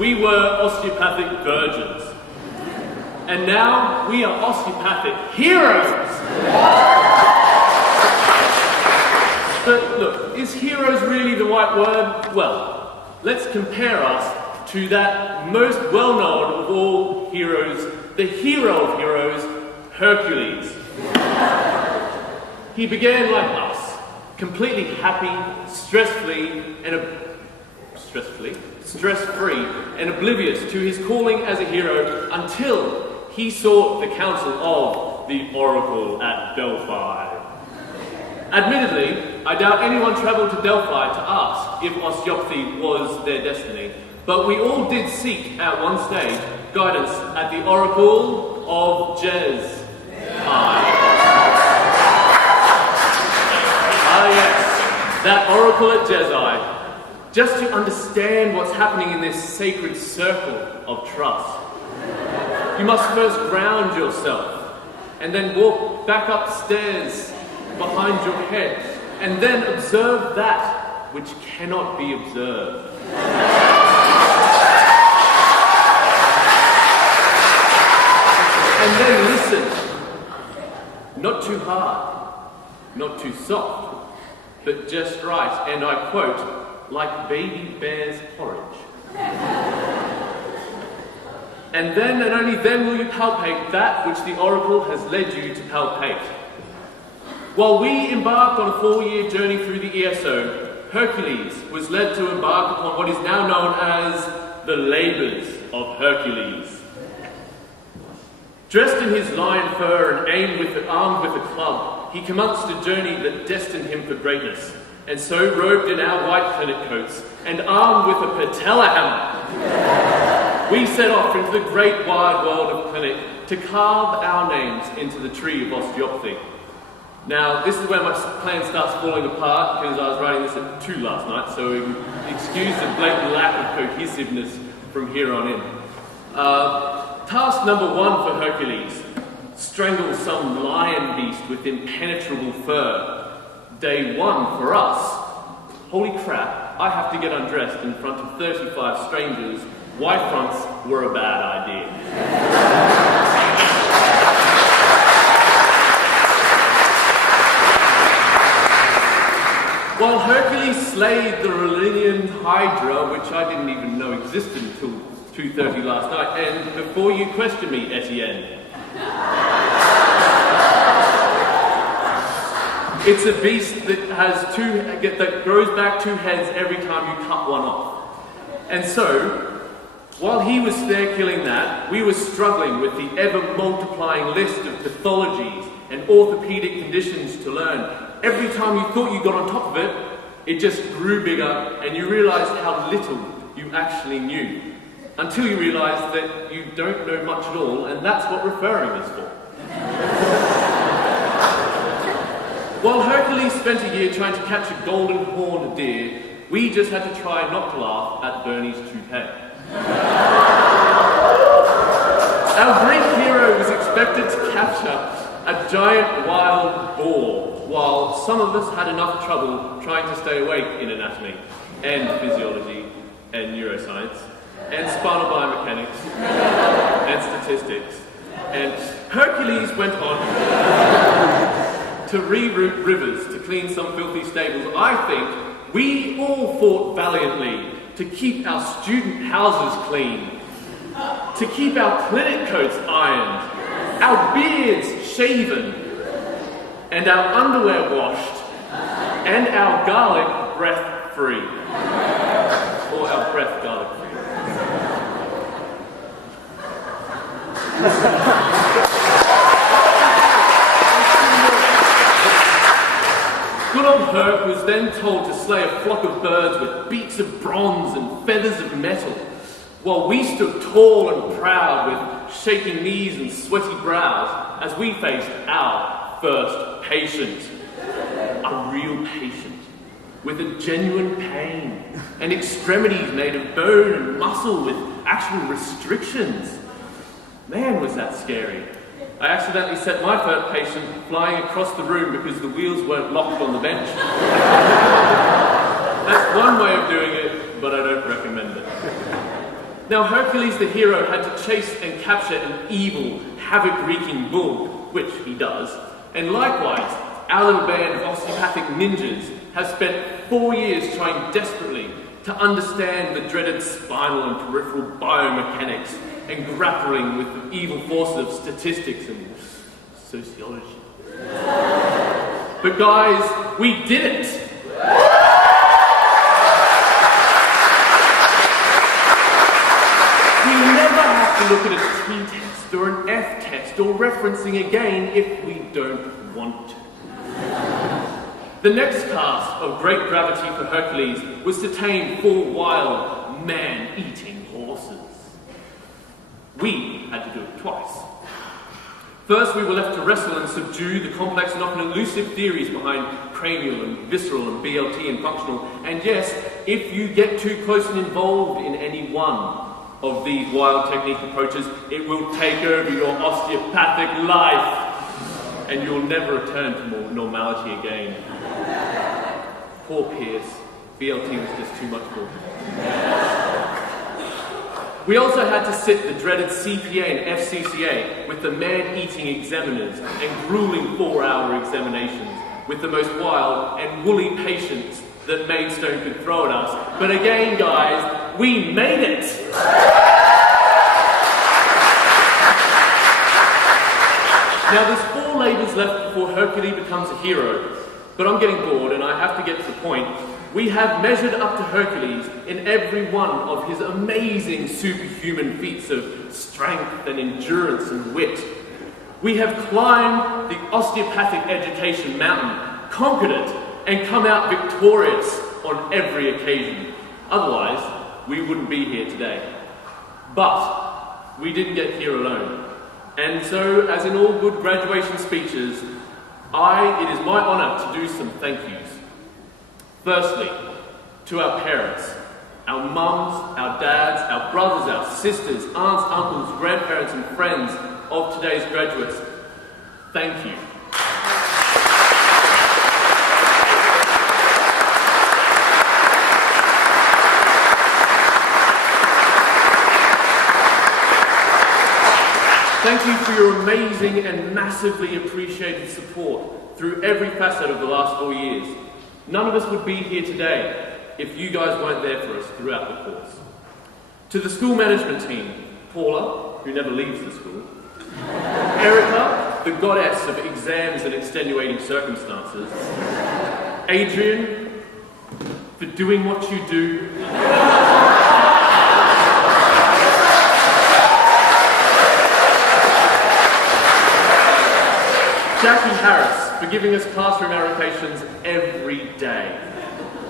we were osteopathic virgins. And now we are osteopathic heroes. But look, is heroes really the right word? Well, let's compare us to that most well-known of all heroes, the hero of heroes, Hercules. He began like us, completely happy, stress-free and oblivious to his calling as a hero until he sought the counsel of the Oracle at Delphi. Admittedly, I doubt anyone travelled to Delphi to ask if osteopathy was their destiny, but we all did seek, at one stage, guidance at the Oracle of Jez. Yes, that Oracle at Jezai, just to understand what's happening in this sacred circle of trust. You must first ground yourself, and then walk back upstairs behind your head, and then observe that which cannot be observed. And then listen. Not too hard, not too soft, but just right, and I quote, like baby bear's porridge. And then and only then will you palpate that which the Oracle has led you to palpate. While we embarked on a 4-year journey through the ESO, Hercules was led to embark upon what is now known as the Labours of Hercules. Dressed in his lion fur and armed with a club, he commenced a journey that destined him for greatness, and so robed in our white clinic coats and armed with a patella hammer, we set off into the great wide world of clinic to carve our names into the tree of osteopathy. Now, this is where my plan starts falling apart, because I was writing this at 2 last night, so excuse the blatant lack of cohesiveness from here on in. Task number 1 for Hercules: strangle some lion beast with impenetrable fur. Day 1 for us: holy crap, I have to get undressed in front of 35 strangers. White fronts were a bad idea. While Hercules slayed the Rhelian Hydra, which I didn't even know existed until 2:30 last night, and before you question me, Etienne, it's a beast that has that grows back 2 heads every time you cut one off. And so, while he was there killing that, we were struggling with the ever-multiplying list of pathologies and orthopedic conditions to learn. Every time you thought you got on top of it, it just grew bigger, and you realised how little you actually knew. Until you realised that you don't know much at all, and that's what referring is for. While Hercules spent a year trying to catch a golden horned deer, we just had to try not to laugh at Bernie's toupee. Our Greek hero was expected to capture a giant wild boar, while some of us had enough trouble trying to stay awake in anatomy and physiology and neuroscience and spinal biomechanics and statistics. And Hercules went on to reroute rivers to clean some filthy stables. I think we all fought valiantly to keep our student houses clean, to keep our clinic coats ironed, our beards shaven, and our underwear washed, and our garlic breath-free. Or our breath garlic-free. Good old Herc was then told to slay a flock of birds with beaks of bronze and feathers of metal, while we stood tall and proud with shaking knees and sweaty brows as we faced our first patient. A real patient with a genuine pain and extremities made of bone and muscle with actual restrictions. Man, was that scary. I accidentally set my first patient flying across the room because the wheels weren't locked on the bench. That's one way of doing it, but I don't recommend it. Now Hercules the hero had to chase and capture an evil, havoc-wreaking bull, which he does, and likewise, our little band of osteopathic ninjas have spent 4 years trying desperately to understand the dreaded spinal and peripheral biomechanics and grappling with the evil forces of statistics and sociology. But guys, we did it! We never have to look at a T test or an F test or referencing again if we don't want to. The next task of great gravity for Hercules was to tame 4 wild, man-eating horses. We had to do it twice. First, we were left to wrestle and subdue the complex and often elusive theories behind cranial and visceral and BLT and functional. And yes, if you get too close and involved in any one of these wild technique approaches, it will take over your osteopathic life and you'll never return to normality again. Poor Pierce, BLT was just too much for him. We also had to sit the dreaded CPA and FCCA with the man-eating examiners and grueling 4-hour examinations with the most wild and woolly patients that Maidstone could throw at us. But again, guys, we made it! Now there's 4 labours left before Hercules becomes a hero, but I'm getting bored and I have to get to the point. We have measured up to Hercules in every one of his amazing superhuman feats of strength and endurance and wit. We have climbed the osteopathic education mountain, conquered it, and come out victorious on every occasion. Otherwise, we wouldn't be here today. But we didn't get here alone. And so, as in all good graduation speeches, it is my honour to do some thank yous. Firstly, to our parents, our mums, our dads, our brothers, our sisters, aunts, uncles, grandparents and friends of today's graduates, thank you. Thank you for your amazing and massively appreciated support through every facet of the last 4 years. None of us would be here today if you guys weren't there for us throughout the course. To the school management team, Paula, who never leaves the school, Erica, the goddess of exams and extenuating circumstances, Adrian, for doing what you do, Jackie Harris, for giving us classroom allocations every day,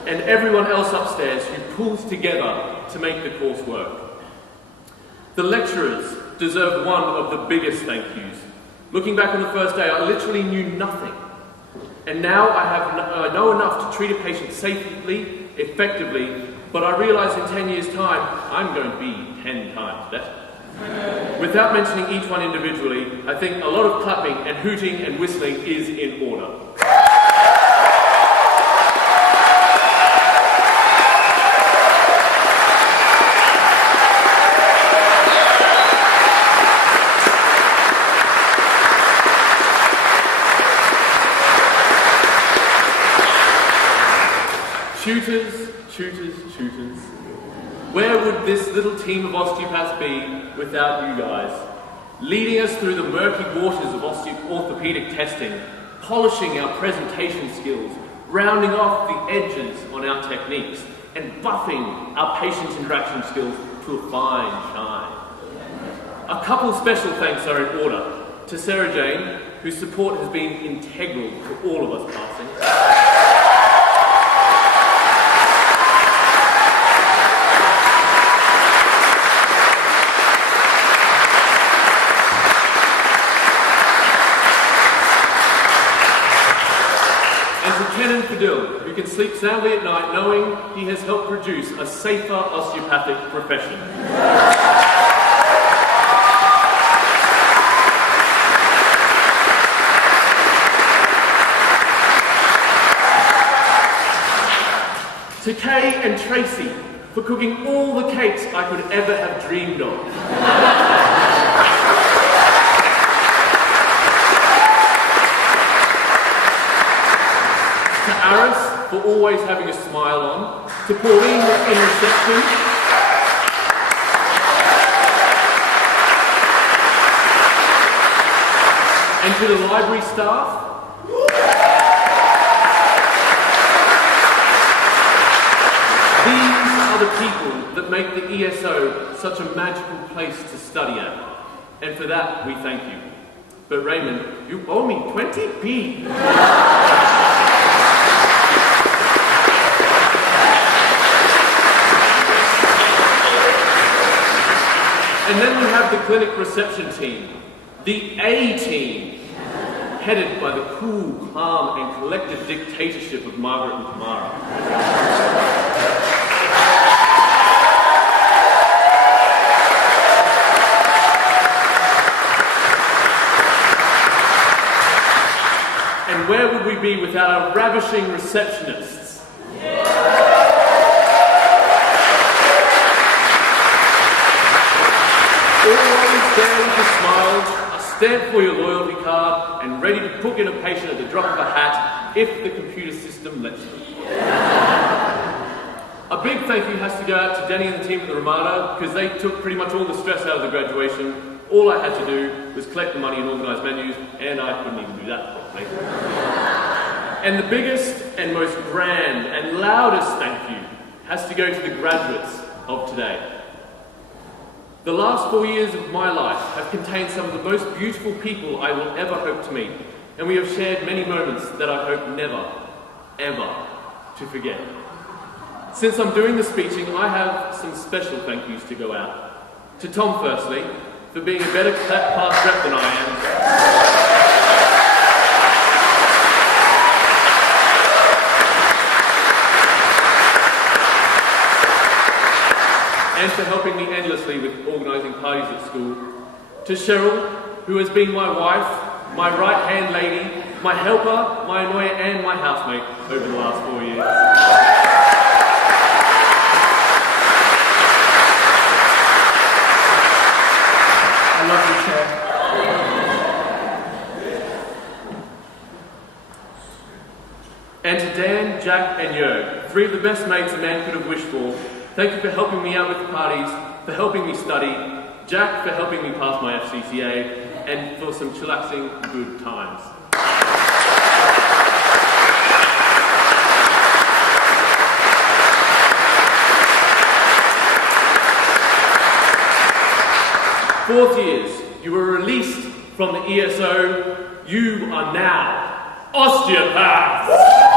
and everyone else upstairs who pulls together to make the course work. The lecturers deserve one of the biggest thank yous. Looking back on the first day, I literally knew nothing, and now I know enough to treat a patient safely, effectively, but I realise in 10 years' time, I'm going to be 10 times better. Without mentioning each one individually, I think a lot of clapping and hooting and whistling is in order. Tutors, tutors, tutors. Where would this little team of osteopaths be without you guys? Leading us through the murky waters of orthopedic testing, polishing our presentation skills, rounding off the edges on our techniques, and buffing our patient interaction skills to a fine shine. A couple special thanks are in order. To Sarah Jane, whose support has been integral to all of us passing. Kenan Fadil, who can sleep soundly at night knowing he has helped produce a safer osteopathic profession. To Kay and Tracy, for cooking all the cakes I could ever have dreamed of. To Aris, for always having a smile on. To Pauline in reception. And to the library staff. These are the people that make the ESO such a magical place to study at. And for that, we thank you. But Raymond, you owe me 20p. And then we have the clinic reception team, the A team, headed by the cool, calm, and collected dictatorship of Margaret and Tamara. And where would we be without our ravishing receptionists? Always there with a smile, a stamp for your loyalty card, and ready to book in a patient at the drop of a hat if the computer system lets you. A big thank you has to go out to Danny and the team at the Ramada, because they took pretty much all the stress out of the graduation. All I had to do was collect the money and organise menus, and I couldn't even do that properly. And the biggest and most grand and loudest thank you has to go to the graduates of today. The last 4 years of my life have contained some of the most beautiful people I will ever hope to meet, and we have shared many moments that I hope never, ever to forget. Since I'm doing the speeching, I have some special thank yous to go out. To Tom, firstly, for being a better past rep than I am. And for helping me endlessly with organising parties at school. To Cheryl, who has been my wife, my right-hand lady, my helper, my annoyer, and my housemate over the last 4 years. I love you, Cher. And to Dan, Jack, and Jörg, 3 of the best mates a man could have wished for. Thank you for helping me out with the parties, for helping me study, Jack for helping me pass my FCCA, and for some chillaxing good times. Fourth years, you were released from the ESO. You are now osteopaths.